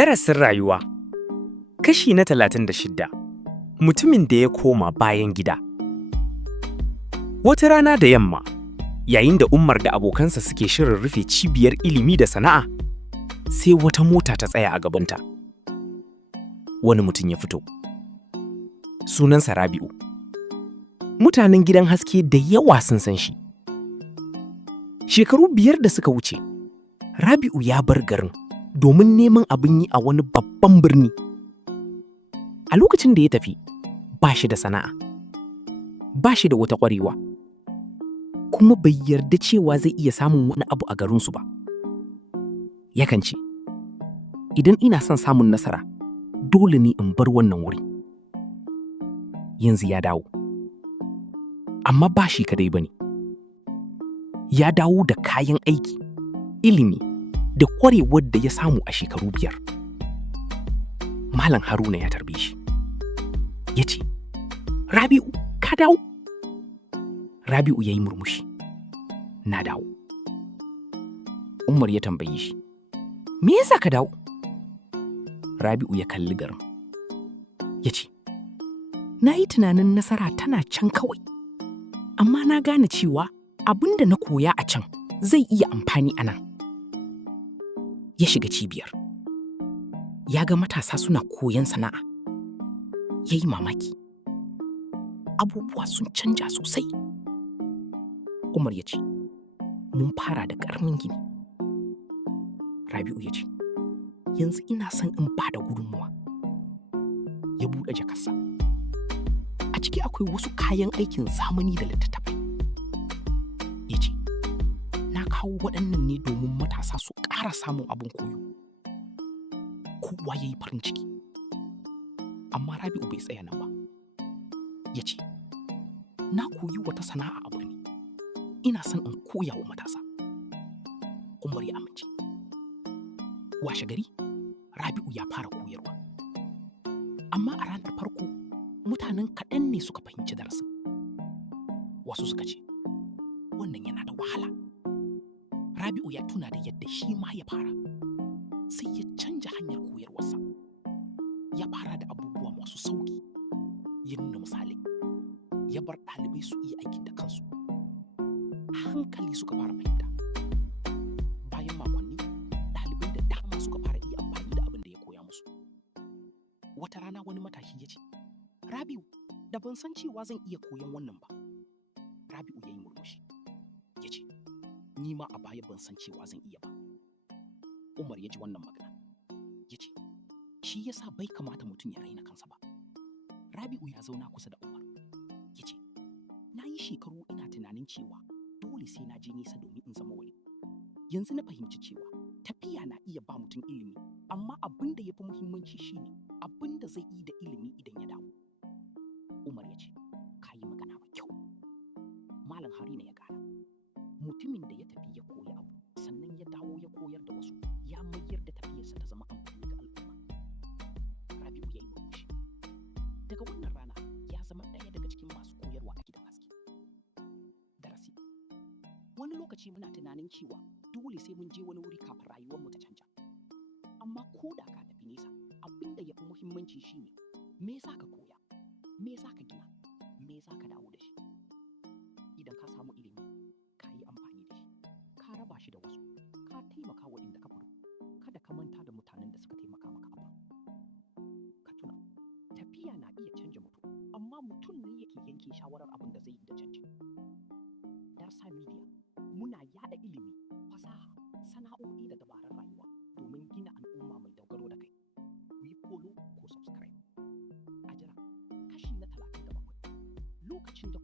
Darasin rayuwa kashi na 36 mutumin da ya koma bayan gida. Wata rana da yamma, yayin da Umar da abokansa suke shirin rufe cibiyar ilimi da sana'a, sai wata mota ta tsaya a gabanta. Wani mutum ya fito. Sunansa Rabi'u. Mutanen gidan haske da yawa sun san shi. Shekaru 5 da suka wuce, Rabi'u ya bar garin domin neman abin yi a wani babban birni. A lokacin da ya tafi, ba shi da sana'a, ba shi da wata ƙwarewa, kuma bai yarda cewa zai iya samun wani abu a garinsu ba. Yakan ce, idan ina son samun nasara, dole ne in bar wannan wuri. Yanzu ya dawo. Amma ba shi kadai ba ne. Ya dawo da kayan aiki, ilimi, da ƙwarewar da ya samu a shekaru 5. Malam Haruna ya tarbe shi. Ya ce, Rabi'u, ka dawo? Rabi'u ya yi murmushi. Na dawo. Umar ya tambaye shi, me yasa ka dawo? Rabi'u ya kalli garin. Ya ce, na yi tunanin nasara tana can kawai, amma na gane cewa abin da na koya a can zai iya amfani a nan. Ya shiga cibiyar. Ya ga matasa suna koyon sana'a. Ya yi mamaki. Abubuwa sun canja sosai. Umar ya ce, mun fara da ƙaramin gini. Rabi'u ya ce, yanzu ina son in ba da gudunmawa. Ya buɗe jakarsa. A ciki akwai wasu kayan aikin zamani da littattafai. Ya ce, na kawo waɗannan ne domin matasa su ƙara samun abin koyo. Kowa ya yi farin ciki. Amma Rabi'u bai tsaya nan ba. Ya ce, na koyi wata sana'a a birni. Ina son in koya wa matasa. Umar ya amince. Washe gari, Rabi'u ya fara koyarwa. Amma a ranar farko, mutanen kaɗan ne suka fahimci darasin. Wasu suka ce, wannan yana da wahala. Rabi'u ya tuna da yadda shi ma ya fara. Sai ya canja hanyar koyarwarsa. Ya fara da abubuwa masu sauƙi. Ya nuna misali. Ya bar ɗalibai su iya aikin da kansu. Hankali suka fara fahimta. Bayan makonni, ɗalibai da dama suka fara iya amfani da abin da ya koya musu. Wata rana wani matashi ya ce, Rabi'u, da ban san cewa zan iya koyon wannan ba. Rabi'u ya yi murmushi. Ya ce, ni ma a baya ban san cewa zan iya ba. Umar ya ji wannan magana. Ya ce, shi ya sa bai kamata mutum ya raina kansa ba. Rabi'u ya zauna kusa da Umar. Ya ce, na yi shekaru ina tunanin cewa dole sai na je nesa domin in zama wani. Yanzu na fahimci cewa tafiya na iya ba mutum ilimi, amma abin da ya fi muhimmanci shine abin da zai yi da ilimi idan ya dawo. Umar ya ce, ka yi magana mai kyau. Malam Haruna ya ƙara. Mutumin da ya tafi ya koyi abu, sannan ya dawo ya koyar da wasu, ya mayar da tafiyarsa ta zama amfani ga al'umma. Rabi'u ya yi murmushi. Daga wannan rana ya zama ɗaya daga cikin masu koyarwa a gidan haske. Darasi. Wani lokaci muna tunanin cewa dole sai mun je wani wuri kafin rayuwarmu ta canja. Amma ko da ka tafi nesa, abin da ya fi muhimmanci shine me za ka koya, me za ka gina, me za ka dawo da shi. Idan ka samu ilimi, ka yi amfani da shi, ka raba shi da wasu, ka taimaka wa inda ka fito, kada ka manta da mutanen da suka taimaka maka a baya. Ka tuna, tafiya na iya canja mutum, amma mutum ne yake yanke shawarar abin da zai yi da canji. Darsa Media muna yada ilimi, fasaha, sana'o'i da dabarun rayuwa domin gina al'umma mai dogaro da kai. Ku yi follow ko subscribe. A jira kashi na 37 lokacin da